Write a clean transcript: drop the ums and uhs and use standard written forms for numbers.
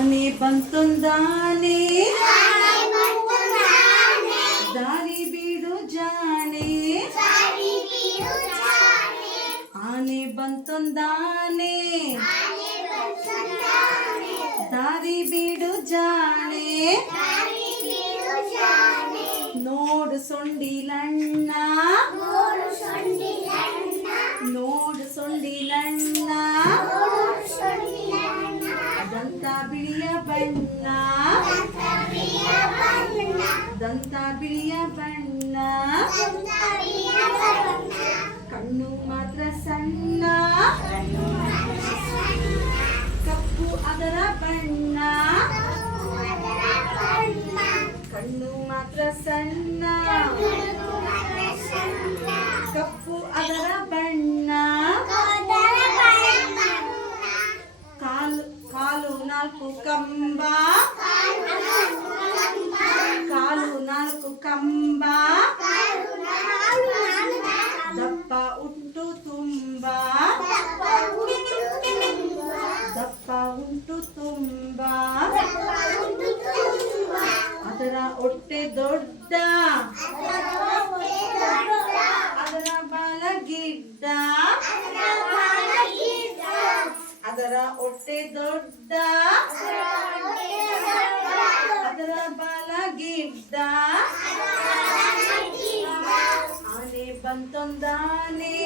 ಆನೆ ಬಂತೊಂದಾನೆ ದಾರಿ ಬಿಡು ಜಾಣೆ ಆನೆ ಬಂತೊಂದಾನೆ ದಾರಿ ಬಿಡು ಜಾಣೆ ನೋಡು ಸೊಂಡಿಲಣ್ಣ ನೋಡು ಸೊಂಡಿಲಣ್ಣ ದಂತ ಬಿಳಿಯ ಬಣ್ಣ ದಂತ ಬಿಳಿಯ ಬಣ್ಣ ಕಣ್ಣು ಮಾತ್ರ ಸಣ್ಣ ಕಪ್ಪು ಅದರ ಬಣ್ಣ ಕಣ್ಣು ಮಾತ್ರ ಸಣ್ಣ ಕಪ್ಪು ಅದರ ಬಣ್ಣ ಕಾಲು ನಾಲ್ಕು ಕಂಬ ಕಾಲು ನಾಲ್ಕು ಕಂಬ ದಪ್ಪ ಉಂಟು ತುಂಬ ದಪ್ಪ ಉಂಟು ತುಂಬ ಅದರ ಹೊಟ್ಟೆ ದೊಡ್ಡ ಅದರ ಬಾಲ ಗಿಡ್ಡ ಅದರ ಹೊಟ್ಟೆ ದೊಡ್ಡ ಅದರ ಬಾಲ ಗಿಡ್ಡ ಆನೆ ಬಂತೊಂದಾನೆ